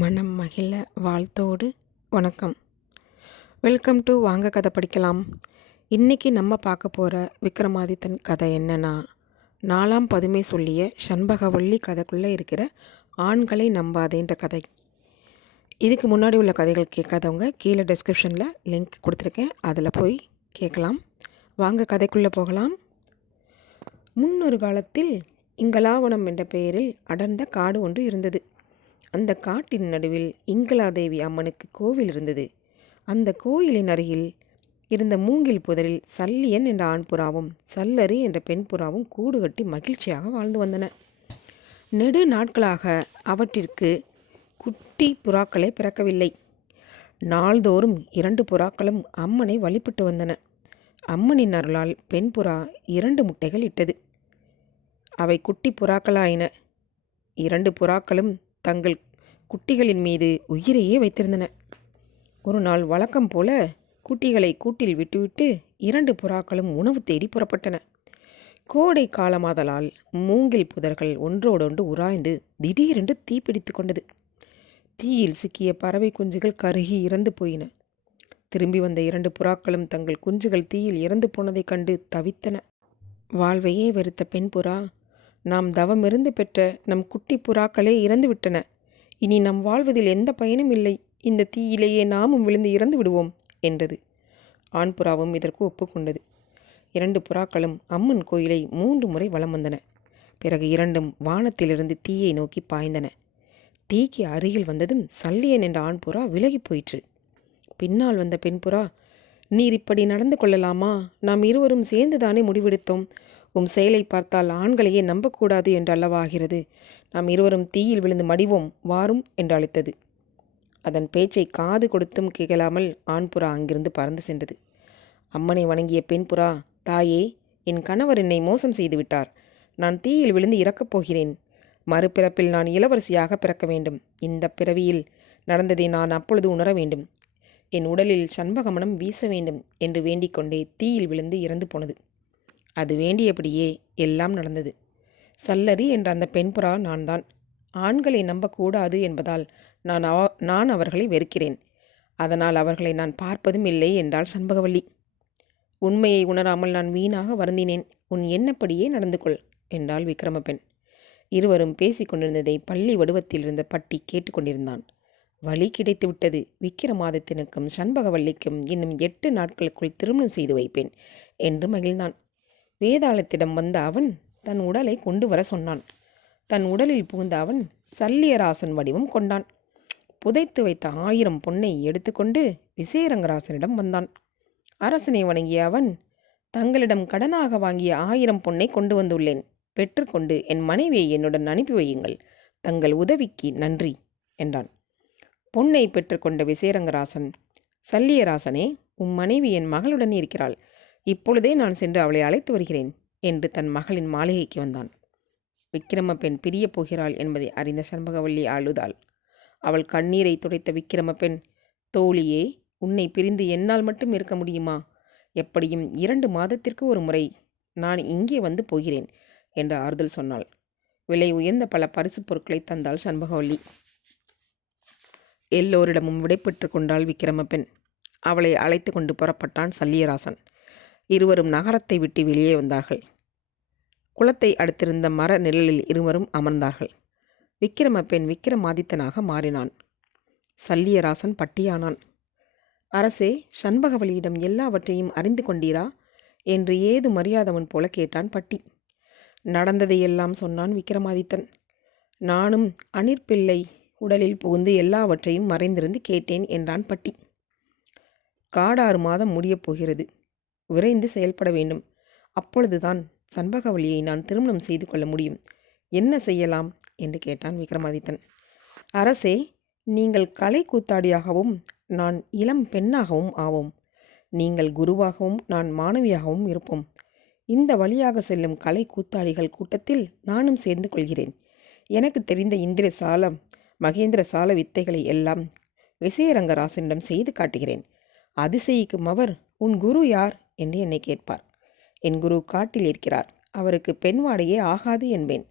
மனம் மகிழ வாழ்த்தோடு வணக்கம். வெல்கம் டு வாங்க கதை படிக்கலாம். இன்றைக்கி நம்ம பார்க்க போகிற விக்ரமாதித்தன் கதை என்னன்னா, 4ஆம் பதுமை சொல்லிய சண்பகவல்லி கதைக்குள்ளே இருக்கிற ஆண்களை நம்பாதேன்ற கதை. இதுக்கு முன்னாடி உள்ள கதைகள் கேட்காதவங்க கீழே டெஸ்கிரிப்ஷனில் லிங்க் கொடுத்துருக்கேன், அதில் போய் கேட்கலாம். வாங்க கதைக்குள்ளே போகலாம். முன்னொரு காலத்தில் இங்கலாவனம் என்ற பெயரில் அடர்ந்த காடு ஒன்று இருந்தது. அந்த காட்டின் நடுவில் இங்கலாதேவி அம்மனுக்கு கோவில் இருந்தது. அந்த கோயிலின் அருகில் இருந்த மூங்கில் புதரில் சல்லியன் என்ற ஆண் புறாவும் சல்லரி என்ற பெண் புறாவும் கூடு கட்டி மகிழ்ச்சியாக வாழ்ந்து வந்தன. நெடு நாட்களாக அவற்றிற்கு குட்டி புறாக்களே பிறக்கவில்லை. நாள்தோறும் 2 புறாக்களும் அம்மனை வழிபட்டு வந்தன. அம்மனின் அருளால் பெண் புறா 2 முட்டைகள் இட்டது. அவை குட்டி புறாக்களாயின. 2 புறாக்களும் தங்கள் குட்டிகளின் மீது உயிரையே வைத்திருந்தன. ஒரு நாள் வழக்கம் போல குட்டிகளை கூட்டில் விட்டுவிட்டு 2 புறாக்களும் உணவு தேடி புறப்பட்டன. கோடை காலமாதலால் மூங்கில் புதர்கள் ஒன்றோடொன்று உராய்ந்து திடீரென்று தீப்பிடித்து கொண்டது. தீயில் சிக்கிய பறவை குஞ்சுகள் கருகி இறந்து போயின. திரும்பி வந்த 2 புறாக்களும் தங்கள் குஞ்சுகள் தீயில் இறந்து போனதைக் கண்டு தவித்தன. வாழ்வையே வெறுத்த பெண் புறா, நாம் தவமிருந்து பெற்ற நம் குட்டி புறாக்களே இறந்து விட்டன. இனி நம் வாழ்வதில் எந்த பயனும் இல்லை. இந்த தீயிலேயே நாமும் விழுந்து இறந்து விடுவோம் என்றது. ஆண் புறாவும் இதற்கு ஒப்புக்கொண்டது. 2 புறாக்களும் அம்மன் கோயிலை 3 முறை வலம் வந்தன. பிறகு 2ம் வானத்திலிருந்து தீயை நோக்கி பாய்ந்தன. தீக்கு அருகில் வந்ததும் சல்லியன் என்ற ஆண் புறா விலகி போயிற்று. பின்னால் வந்த பெண் புறா, நீர் இப்படி நடந்து கொள்ளலாமா? நாம் இருவரும் சேர்ந்துதானே முடிவெடுத்தோம். உம் செயலை பார்த்தால் ஆண்களையே நம்பக்கூடாது என்று அல்லவாகிறது. நாம் இருவரும் தீயில் விழுந்து மடிவோம், வாரும் என்று அழைத்தது. அதன் பேச்சை காது கொடுத்தும் கேட்கலாமல் ஆண் புறா அங்கிருந்து பறந்து சென்றது. அம்மனை வணங்கிய பெண் புறா, தாயே, என் கணவர் என்னை மோசம் செய்து விட்டார். நான் தீயில் விழுந்து இறக்கப் போகிறேன். மறுபிறப்பில் நான் இளவரசியாக பிறக்க வேண்டும். இந்த பிறவியில் நடந்ததை நான் அப்பொழுது உணர வேண்டும். என் உடலில் சண்பகமனம் வீச வேண்டும் என்று வேண்டிக் கொண்டே தீயில் விழுந்து இறந்து போனது. அது வேண்டியபடியே எல்லாம் நடந்தது. சல்லரி என்ற அந்த பெண் புறா நான்தான். ஆண்களை நம்பக்கூடாது என்பதால் நான் அவர்களை வெறுக்கிறேன். அதனால் அவர்களை நான் பார்ப்பதும் இல்லை என்றாள் சண்பகவல்லி. உண்மையை உணராமல் நான் வீணாக வருந்தினேன். உன் எண்ணப்படியே நடந்து கொள் என்றாள் விக்ரமபெண். இருவரும் பேசிக் கொண்டிருந்ததை பள்ளி வடிவத்தில் இருந்த பட்டி கேட்டுக்கொண்டிருந்தான். வழி கிடைத்து விட்டது. விக்கிரமாதித்தனுக்கும் சண்பகவல்லிக்கும் இன்னும் 8 நாட்களுக்குள் திருமணம் செய்து வைப்பேன் என்று மகிழ்ந்தான். வேதாளத்திடம் வந்த அவன் தன் உடலை கொண்டு வர சொன்னான். தன் உடலில் புகுந்த அவன் சல்லியராசன் வடிவம் கொண்டான். புதைத்து வைத்த 1000 பொன்னை எடுத்துக்கொண்டு விசயரங்கராசனிடம் வந்தான். அரசனை வணங்கிய அவன், தங்களிடம் கடனாக வாங்கிய 1000 பொன்னை கொண்டு வந்துள்ளேன். பெற்றுக்கொண்டு என் மனைவியை என்னுடன் அனுப்பி வையுங்கள். தங்கள் உதவிக்கு நன்றி என்றான். பொன்னை பெற்றுக்கொண்ட விசயரங்கராசன், சல்லியராசனே, உம் மனைவி என் மகளுடன் இருக்கிறாள். இப்பொழுதே நான் சென்று அவளை அழைத்து வருகிறேன் என்று தன் மகளின் மாளிகைக்கு வந்தான். விக்கிரம பெண் பிரியப் போகிறாள் என்பதை அறிந்த சண்பகவல்லி அழுதாள். அவள் கண்ணீரை துடைத்த விக்கிரம பெண், தோழியே, உன்னை பிரிந்து என்னால் மட்டும் இருக்க முடியுமா? எப்படியும் 2 மாதத்திற்கு ஒரு முறை நான் இங்கே வந்து போகிறேன் என்று ஆறுதல் சொன்னாள். விலை உயர்ந்த பல பரிசு பொருட்களை தந்தாள் சண்பகவல்லி. எல்லோரிடமும் விடைபெற்று கொண்டாள் விக்கிரம பெண். அவளை அழைத்து கொண்டு புறப்பட்டான் சல்லியராசன். இருவரும் நகரத்தை விட்டு வெளியே வந்தார்கள். குளத்தை அடுத்திருந்த மர நிழலில் இருவரும் அமர்ந்தார்கள். விக்கிரம பெண் விக்கிரமாதித்தனாக மாறினான். சல்லியராசன் பட்டியானான். அரசே, சண்பகவல்லியிடம் எல்லாவற்றையும் அறிந்து கொண்டீரா என்று ஏது மரியாதவன் போல கேட்டான் பட்டி. நடந்ததையெல்லாம் சொன்னான் விக்கிரமாதித்தன். நானும் அணிற்பிள்ளை உடலில் புகுந்து எல்லாவற்றையும் மறைந்திருந்து கேட்டேன் என்றான் பட்டி. காடாறு மாதம் முடியப் போகிறது. விரைந்து செயல்பட வேண்டும். அப்பொழுதுதான் சண்பகவல்லியை நான் திருமணம் செய்து கொள்ள முடியும். என்ன செய்யலாம் என்று கேட்டான் விக்ரமாதித்தன். அரசே, நீங்கள் கலை கூத்தாடியாகவும் நான் இளம் பெண்ணாகவும் ஆவோம். நீங்கள் குருவாகவும் நான் மாணவியாகவும் இருப்போம். இந்த வழியாக செல்லும் கலை கூத்தாடிகள் கூட்டத்தில் நானும் சேர்ந்து கொள்கிறேன். எனக்கு தெரிந்த இந்திரசால மகேந்திரசால வித்தைகளை எல்லாம் விசயரங்கராசனிடம் செய்து காட்டுகிறேன். அதிசயிக்கும் அவர், உன் குரு யார் என்று என்னை கேட்பார். என் குரு காட்டில் இருக்கிறார். அவருக்கு பெண் வாடையே ஆகாது என்பேன்.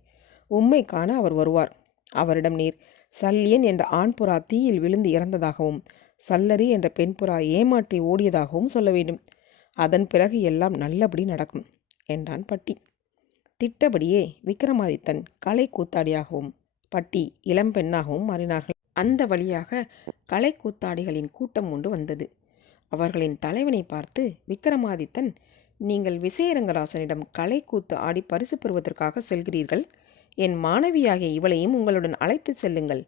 உம்மை காண அவர் வருவார். அவரிடம் நீர் சல்லியன் என்ற ஆண் புறா தீயில் விழுந்து இறந்ததாகவும் சல்லரி என்ற பெண் புறா ஏமாற்றி ஓடியதாகவும் சொல்ல வேண்டும். அதன் பிறகு எல்லாம் நல்லபடி நடக்கும் என்றான் பட்டி. திட்டபடியே விக்ரமாதித்தன் கலை கூத்தாடியாகவும் பட்டி இளம்பெண்ணாகவும் மாறினார்கள். அந்த வழியாக கலை கூத்தாடிகளின் கூட்டம் ஒன்று வந்தது. அவர்களின் தலைவனை பார்த்து விக்ரமாதித்தன், நீங்கள் விசயரங்கராசனிடம் கலை கூத்து ஆடி பரிசு பெறுவதற்காக செல்கிறீர்கள். என் மாணவியாகிய இவளையும் உங்களுடன் அழைத்து செல்லுங்கள்.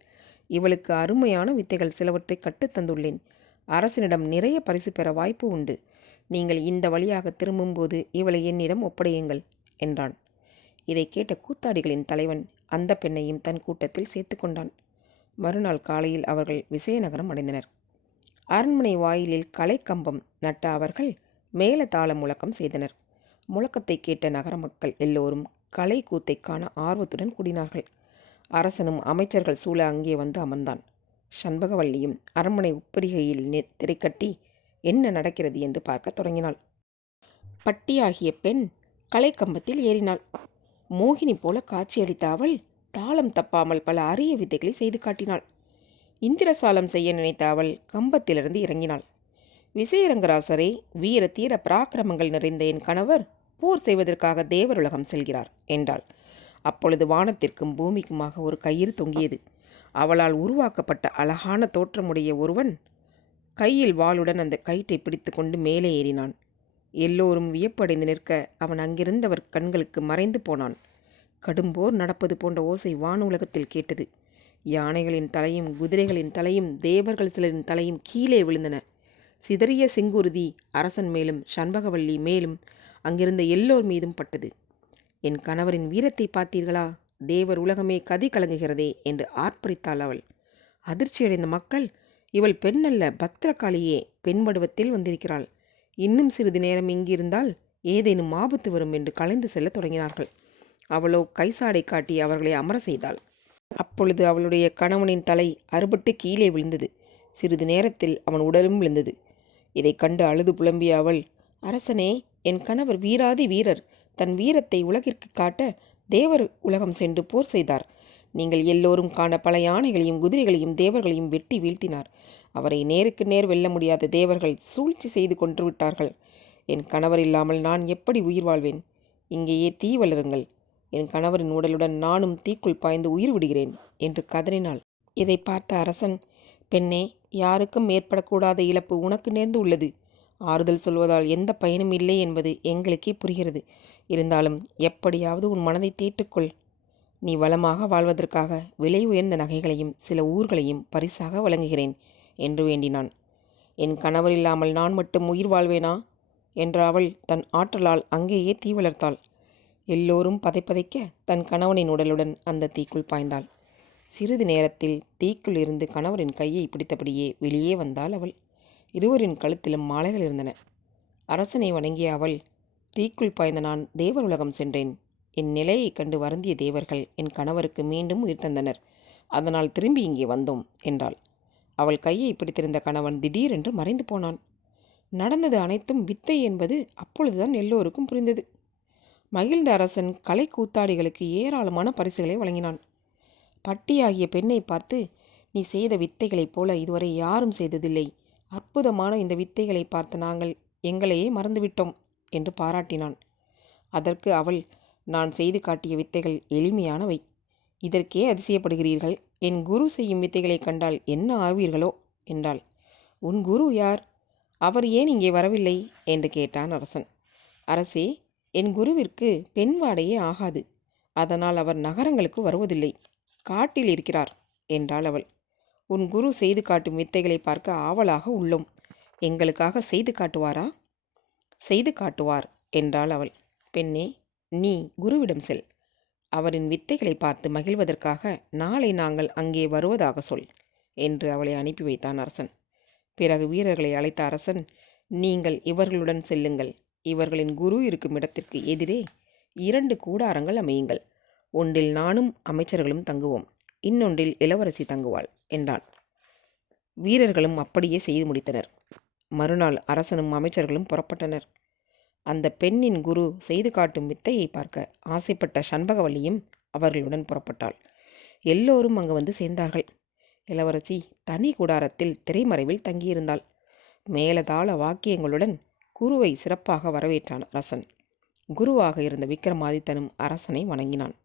இவளுக்கு அருமையான வித்தைகள் சிலவற்றை கற்றுத்தந்துள்ளேன். அரசனிடம் நிறைய பரிசு பெற வாய்ப்பு உண்டு. நீங்கள் இந்த வழியாக திரும்பும்போது இவளை என்னிடம் ஒப்படையுங்கள் என்றான். இதை கேட்ட கூத்தாடிகளின் தலைவன் அந்த பெண்ணையும் தன் கூட்டத்தில் சேர்த்து கொண்டான். மறுநாள் காலையில் அவர்கள் விசயநகரம் அடைந்தனர். அரண்மனை வாயிலில் கலைக்கம்பம் நட்ட அவர்கள் மேல தாள முழக்கம் செய்தனர். முழக்கத்தை கேட்ட நகர மக்கள் எல்லோரும் கலை கூத்தை காண ஆர்வத்துடன் கூடினார்கள். அரசனும் அமைச்சர்கள் சூழ அங்கே வந்து அமர்ந்தான். சண்பகவல்லியும் அரண்மனை உப்பரிகையில் திரைக்கட்டி என்ன நடக்கிறது என்று பார்க்க தொடங்கினாள். பட்டியாகிய பெண் கலைக்கம்பத்தில் ஏறினாள். மோகினி போல காட்சியளித்த அவள் தாளம் தப்பாமல் பல அரிய வித்தைகளை செய்து காட்டினாள். இந்திரசாலம் செய்ய நினைத்த அவள் கம்பத்திலிருந்து இறங்கினாள். விசயரங்கராசரே, வீர தீர பராக்கிரமங்கள் நிறைந்த என் கணவர் போர் செய்வதற்காக தேவருலகம் செல்கிறார் என்றாள். அப்பொழுது வானத்திற்கும் பூமிக்குமாக ஒரு கயிறு தொங்கியது. அவளால் உருவாக்கப்பட்ட அழகான தோற்றமுடைய ஒருவன் கையில் வாளுடன் அந்த கயிற்றை பிடித்து கொண்டு மேலே ஏறினான். எல்லோரும் வியப்படைந்து நிற்க அவன் அங்கிருந்தவர் கண்களுக்கு மறைந்து போனான். கடும்போர் நடப்பது போன்ற ஓசை வானுலகத்தில் கேட்டது. யானைகளின் தலையும் குதிரைகளின் தலையும் தேவர்கள் சிலரின் தலையும் கீழே விழுந்தன. சிதறிய செங்குருதி அரசன் மேலும் சண்பகவல்லி மேலும் அங்கிருந்த எல்லோர் மீதும் பட்டது. என் கணவரின் வீரத்தை பார்த்தீர்களா? தேவர் உலகமே கதி கலங்குகிறதே என்று ஆர்ப்பரித்தாள் அவள். அதிர்ச்சியடைந்த மக்கள், இவள் பெண் அல்ல, பத்திரகாளியே, பெண் வடிவத்தில் வந்திருக்கிறாள். இன்னும் சிறிது நேரம் இங்கிருந்தால் ஏதேனும் ஆபத்து வரும் என்று கலைந்து செல்ல தொடங்கினார்கள். அவளோ கைசாடை காட்டி அவர்களை அமர செய்தாள். அப்பொழுது அவளுடைய கணவனின் தலை அறுபட்டு கீழே விழுந்தது. சிறிது நேரத்தில் அவன் உடலும் விழுந்தது. இதை கண்டு அழுது புலம்பிய அவள், அரசனே, என் கணவர் வீராதி வீரர். தன் வீரத்தை உலகிற்கு காட்ட தேவர் உலகம் சென்று போர் செய்தார். நீங்கள் எல்லோரும் காண பல யானைகளையும் குதிரைகளையும் தேவர்களையும் வெட்டி வீழ்த்தினார். அவரை நேருக்கு நேர் வெல்ல முடியாத தேவர்கள் சூழ்ச்சி செய்து கொன்று விட்டார்கள். என் கணவர் இல்லாமல் நான் எப்படி உயிர் வாழ்வேன்? இங்கேயே தீ வளருங்கள். என் கணவரின் உடலுடன் நானும் தீக்குள் பாய்ந்து உயிர் விடுகிறேன் என்று கதறினாள். இதை பார்த்த அரசன், பெண்ணே, யாருக்கும் ஏற்படக்கூடாத இழப்பு உனக்கு நேர்ந்து உள்ளது. ஆறுதல் சொல்வதால் எந்த பயனும் இல்லை என்பது எங்களுக்கே புரிகிறது. இருந்தாலும் எப்படியாவது உன் மனதை தேற்றுக்கொள். நீ வளமாக வாழ்வதற்காக விலை உயர்ந்த நகைகளையும் சில ஊர்களையும் பரிசாக வழங்குகிறேன் என்று வேண்டினான். என் கணவர் இல்லாமல் நான் மட்டும் உயிர் வாழ்வேனா என்ற அவள் தன் ஆற்றலால் அங்கேயே தீ வளர்த்தாள். எல்லோரும் பதைப்பதைக்க தன் கணவனின் உடலுடன் அந்த தீக்குள் பாய்ந்தாள். சிறிது நேரத்தில் தீக்குள் இருந்து கணவரின் கையை பிடித்தபடியே வெளியே வந்தாள் அவள். இருவரின் கழுத்திலும் மாலைகள் இருந்தன. அரசனை வணங்கிய அவள், தீக்குள் பாய்ந்த நான் தேவர் உலகம் சென்றேன். என் நிலையை கண்டு வருந்திய தேவர்கள் என் கணவருக்கு மீண்டும் உயிர் தந்தனர். அதனால் திரும்பி இங்கே வந்தோம் என்றாள். அவள் கையை பிடித்திருந்த கணவன் திடீரென்று மறைந்து போனான். நடந்தது அனைத்தும் வித்தை என்பது அப்பொழுதுதான் எல்லோருக்கும் புரிந்தது. மகிழ்ந்த அரசன் கலை கூத்தாடிகளுக்கு ஏராளமான பரிசுகளை வழங்கினான். பட்டியாகிய பெண்ணை பார்த்து, நீ செய்த வித்தைகளைப் போல இதுவரை யாரும் செய்ததில்லை. அற்புதமான இந்த வித்தைகளை பார்த்த நாங்கள் எங்களையே மறந்துவிட்டோம் என்று பாராட்டினான். அதற்கு அவள், நான் செய்து காட்டிய வித்தைகள் எளிமையானவை. இதற்கே அதிசயப்படுகிறீர்கள். என் குரு செய்யும் வித்தைகளை கண்டால் என்ன ஆவீர்களோ என்றாள். உன் குரு யார்? அவர் ஏன் இங்கே வரவில்லை என்று கேட்டான் அரசன். அரசே, என் குருவிற்கு பெண் வாடையே ஆகாது. அதனால் அவர் நகரங்களுக்கு வருவதில்லை. காட்டில் இருக்கிறார் என்றாள் அவள். உன் குரு செய்து காட்டும் வித்தைகளை பார்க்க ஆவலாக உள்ளோம். எங்களுக்காக செய்து காட்டுவாரா? செய்து காட்டுவார் என்றாள் அவள். பெண்ணே, நீ குருவிடம் செல். அவரின் வித்தைகளை பார்த்து மகிழ்வதற்காக நாளை நாங்கள் அங்கே வருவதாக சொல் என்று அவளை அனுப்பி வைத்தான் அரசன். பிறகு வீரர்களை அழைத்த அரசன், நீங்கள் இவர்களுடன் செல்லுங்கள். இவர்களின் குரு இருக்கும் இடத்திற்கு எதிரே 2 கூடாரங்கள் அமையுங்கள். ஒன்றில் நானும் அமைச்சர்களும் தங்குவோம், இன்னொன்றில் இளவரசி தங்குவாள் என்றான். வீரர்களும் அப்படியே செய்து முடித்தனர். மறுநாள் அரசனும் அமைச்சர்களும் புறப்பட்டனர். அந்த பெண்ணின் குரு செய்து காட்டும் வித்தையை பார்க்க ஆசைப்பட்ட சண்பகவல்லியும் அவர்களுடன் புறப்பட்டாள். எல்லோரும் அங்கு வந்து சேர்ந்தார்கள். இளவரசி தனி கூடாரத்தில் திரைமறைவில் தங்கியிருந்தாள். மேலதாள வாக்கியங்களுடன் குருவை சிறப்பாக வரவேற்றான் அரசன். குருவாக இருந்த விக்ரமாதித்தனும் அரசனை வணங்கினான்.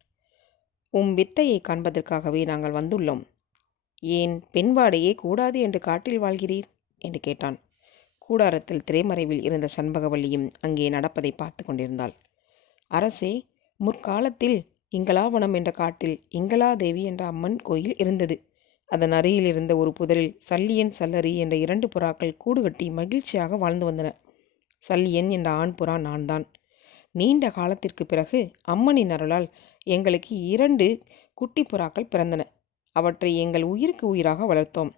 வித்தையை காண்பதற்காகவே நாங்கள் வந்துள்ளோம். ஏன் பெண் வாடையே கூடாது என்று காட்டில் வாழ்கிறீர் என்று கேட்டான். கூடாரத்தில் திரைமறைவில் இருந்த சண்பகவல்லியும் அங்கே நடப்பதை பார்த்து கொண்டிருந்தாள். அரசே, முற்காலத்தில் இங்களாவனம் என்ற காட்டில் இங்களாதேவி என்ற அம்மன் கோயில் இருந்தது. அதன் அருகில் இருந்த ஒரு புதரில் சல்லியன் சல்லரி என்ற 2 புறாக்கள் கூடு கட்டி மகிழ்ச்சியாக வாழ்ந்து வந்தன. சல்லியன் என்ற ஆண் புறா நான் தான். நீண்ட காலத்திற்கு பிறகு அம்மனின் அருளால் எங்களுக்கு 2 குட்டி புறாக்கள் பிறந்தன. அவற்றை எங்கள் உயிருக்கு உயிராக வளர்த்தோம்.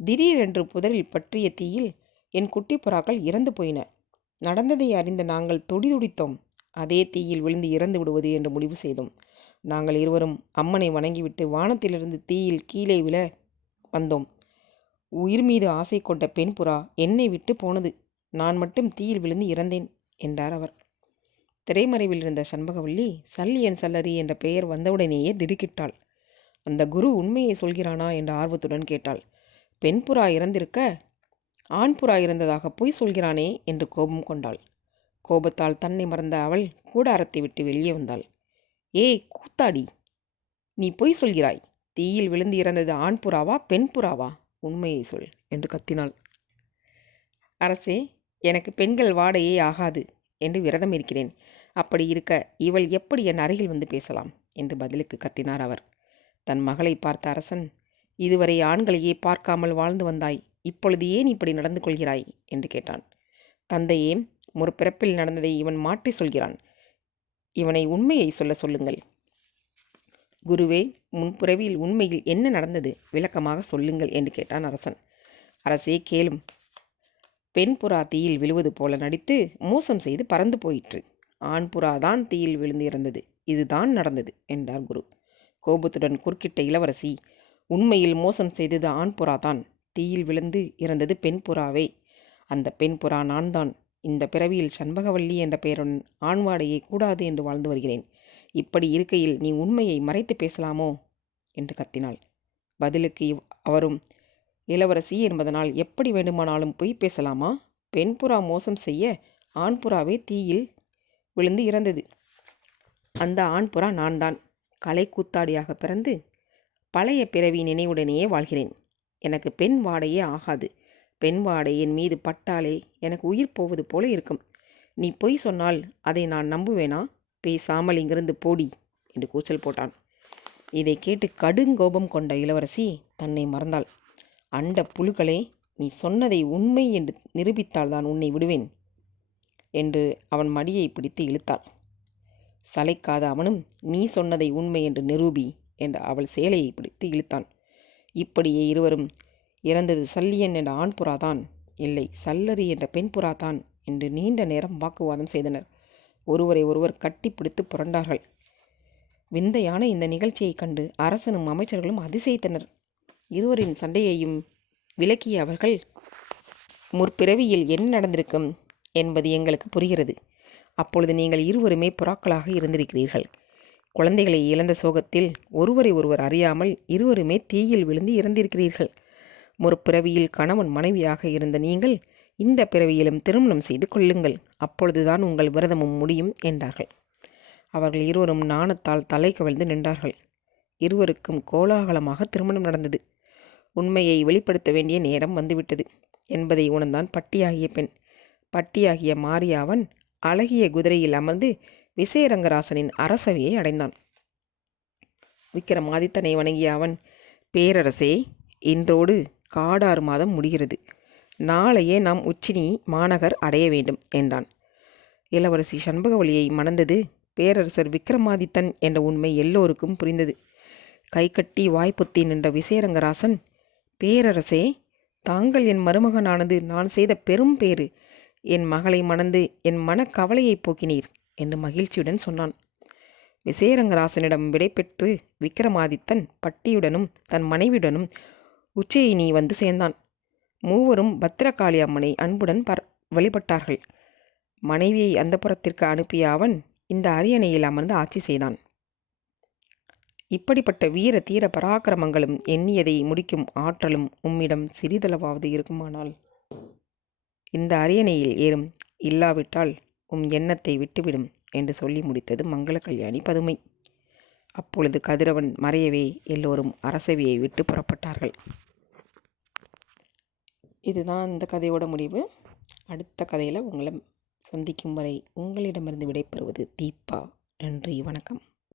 திடீரென்று புதரில் பற்றிய தீயில் என் குட்டி புறாக்கள் இறந்து போயின. நடந்ததை அறிந்த நாங்கள் துடிதுடித்தோம். அதே தீயில் விழுந்து இறந்து விடுவது என்று முடிவு செய்தோம். நாங்கள் இருவரும் அம்மனை வணங்கிவிட்டு வானத்திலிருந்து தீயில் கீழே விழ வந்தோம். உயிர் மீது ஆசை கொண்ட பெண் புறா என்னை விட்டு போனது. நான் மட்டும் தீயில் விழுந்து இறந்தேன் என்றார் அவர். திரைமறைவில் இருந்த சண்பகவல்லி சல்லியன் சல்லரி என்ற பெயர் வந்தவுடனேயே திடுக்கிட்டாள். அந்த குரு உண்மையை சொல்கிறானா என்ற ஆர்வத்துடன் கேட்டாள். பெண் புறா இறந்திருக்க ஆண் புறா இறந்ததாக பொய் சொல்கிறானே என்று கோபம் கொண்டாள். கோபத்தால் தன்னை மறந்த அவள் கூடாரத்தை விட்டு வெளியே வந்தாள். ஏய் கூத்தாடி, நீ பொய் சொல்கிறாய். தீயில் விழுந்து இறந்தது ஆண் புறாவா பெண் புறாவா? உண்மையை சொல் என்று கத்தினாள். அரசே, எனக்கு பெண்கள் வாடையே ஆகாது என்று விரதம் இருக்கிறேன். அப்படி இருக்க இவள் எப்படி என் அருகில் வந்து பேசலாம் என்று பதிலுக்கு கத்தினார் அவர். தன் மகளை பார்த்த அரசன், இதுவரை ஆண்களையே பார்க்காமல் வாழ்ந்து வந்தாய், இப்பொழுது ஏன் இப்படி நடந்து கொள்கிறாய் என்று கேட்டான். தந்தையே, முற்பிறப்பில் நடந்ததை இவன் மாற்றி சொல்கிறான். இவனை உண்மையை சொல்லுங்கள். குருவே, முன்பிறவியில் உண்மையில் என்ன நடந்தது விளக்கமாக சொல்லுங்கள் என்று கேட்டான் அரசன். அரசே கேளும். பெண் புறா தீயில் விழுவது போல நடித்து மோசம் செய்து பறந்து போயிற்று. ஆண் புறா தான் தீயில் விழுந்து இறந்தது. இதுதான் நடந்தது என்றார் குரு. கோபத்துடன் குறுக்கிட்ட இளவரசி, உண்மையில் மோசம் செய்தது ஆண் புறா தான். தீயில் விழுந்து இறந்தது பெண் புறாவே. அந்த பெண் புறா நான் தான். இந்த பிறவியில் சண்பகவல்லி என்ற பெயருடன் ஆண்வாடையே கூடாது என்று வாழ்ந்து வருகிறேன். இப்படி இருக்கையில் நீ உண்மையை மறைத்து பேசலாமோ என்று கத்தினாள். பதிலுக்கு அவரும், இளவரசி என்பதனால் எப்படி வேண்டுமானாலும் பொய் பேசலாமா? பெண் புறா மோசம் செய்ய ஆண் புறாவே தீயில் விழுந்து இறந்தது. அந்த ஆண் புறா நான் தான். கலை கூத்தாடியாக பிறந்து பழைய பிறவி நினைவுடனேயே வாழ்கிறேன். எனக்கு பெண் வாடையே ஆகாது. பெண் வாடை என் மீது பட்டாலே எனக்கு உயிர் போவது போல இருக்கும். நீ பொய் சொன்னால் அதை நான் நம்புவேனா? பேசாமல் இங்கிருந்து போடி என்று கூச்சல் போட்டான். இதை கேட்டு கடுங்கோபம் கொண்ட இளவரசி தன்னை மறந்தாள். அண்ட புழுக்களே, நீ சொன்னதை உண்மை என்று நிரூபித்தால் தான் உன்னை விடுவேன் என்று அவன் மடியை பிடித்து இழுத்தாள். சளைக்காத அவனும், நீ சொன்னதை உண்மை என்று நிரூபி என்று அவள் சேலையை பிடித்து இழுத்தான். இப்படியே இருவரும் இறந்தது சல்லியன் என்ற ஆண் புறாதான், இல்லை சல்லரி என்ற பெண் புறாதான் என்று நீண்ட நேரம் வாக்குவாதம் செய்தனர். ஒருவரை ஒருவர் கட்டிப்பிடித்து புரண்டார்கள். விந்தையான இந்த நிகழ்ச்சியைக் கண்டு அரசனும் அமைச்சர்களும் அதிசயித்தனர். இருவரின் சண்டையையும் விளக்கிய அவர்கள், முற்பிறவியில் என்ன நடந்திருக்கும் என்பது எங்களுக்கு புரிகிறது. அப்பொழுது நீங்கள் இருவருமே புறாக்களாக இருந்திருக்கிறீர்கள். குழந்தைகளை இழந்த சோகத்தில் ஒருவரை ஒருவர் அறியாமல் இருவருமே தீயில் விழுந்து இறந்திருக்கிறீர்கள். முற்பிறவியில் கணவன் மனைவியாக இருந்த நீங்கள் இந்த பிறவியிலும் திருமணம் செய்து கொள்ளுங்கள். அப்பொழுதுதான் உங்கள் விரதமும் முடியும் என்றார்கள். அவர்கள் இருவரும் நாணத்தால் தலை கவிழ்ந்து நின்றார்கள். இருவருக்கும் கோலாகலமாக திருமணம் நடந்தது. உண்மையை வெளிப்படுத்த வேண்டிய நேரம் வந்துவிட்டது என்பதை உணர்ந்தான் பட்டியாகிய பெண். பட்டியாகிய மாரியாவன் அழகிய குதிரையில் அமர்ந்து விசயரங்கராசனின் அரசவையை அடைந்தான். விக்ரமாதித்தனை வணங்கிய அவன், பேரரசே, இன்றோடு காடாறு மாதம் முடிகிறது. நாளையே நாம் உச்சினி மாநகர் அடைய வேண்டும் என்றான். இளவரசி சண்பகவல்லியை மணந்தது பேரரசர் விக்ரமாதித்தன் என்ற உண்மை எல்லோருக்கும் புரிந்தது. கைகட்டி வாய்ப்புத்தி நின்ற விசயரங்கராசன், பேரரசே, தாங்கள் என் மருமகனானது நான் செய்த பெரும் பேறு. என் மகளை மணந்து என் மனக்கவலையை போக்கினீர் என்று மகிழ்ச்சியுடன் சொன்னான். விசயரங்கராசனிடம் விடைபெற்று விக்ரமாதித்தன் பட்டியுடனும் தன் மனைவியுடனும் உச்சயினி வந்து சேர்ந்தான். மூவரும் பத்திரகாளி அம்மனை அன்புடன் வழிபட்டார்கள். மனைவியை அந்தப்புறத்திற்கு அனுப்பிய அவன் இந்த அரியணையில் அமர்ந்து ஆட்சி செய்தான். இப்படிப்பட்ட வீர தீர பராக்கிரமங்களும் எண்ணியதை முடிக்கும் ஆற்றலும் உம்மிடம் சிறிதளவாவது இருக்குமானால் இந்த அரியணையில் ஏறும், இல்லாவிட்டால் உம் எண்ணத்தை விட்டுவிடும் என்று சொல்லி முடித்தது மங்கள கல்யாணி பதுமை. அப்பொழுது கதிரவன் மறையவே எல்லோரும் அரசவையை விட்டு புறப்பட்டார்கள். இதுதான் இந்த கதையோட முடிவு. அடுத்த கதையில் உங்களை சந்திக்கும் வரை உங்களிடமிருந்து விடைபெறுவது தீபா. நன்றி, வணக்கம்.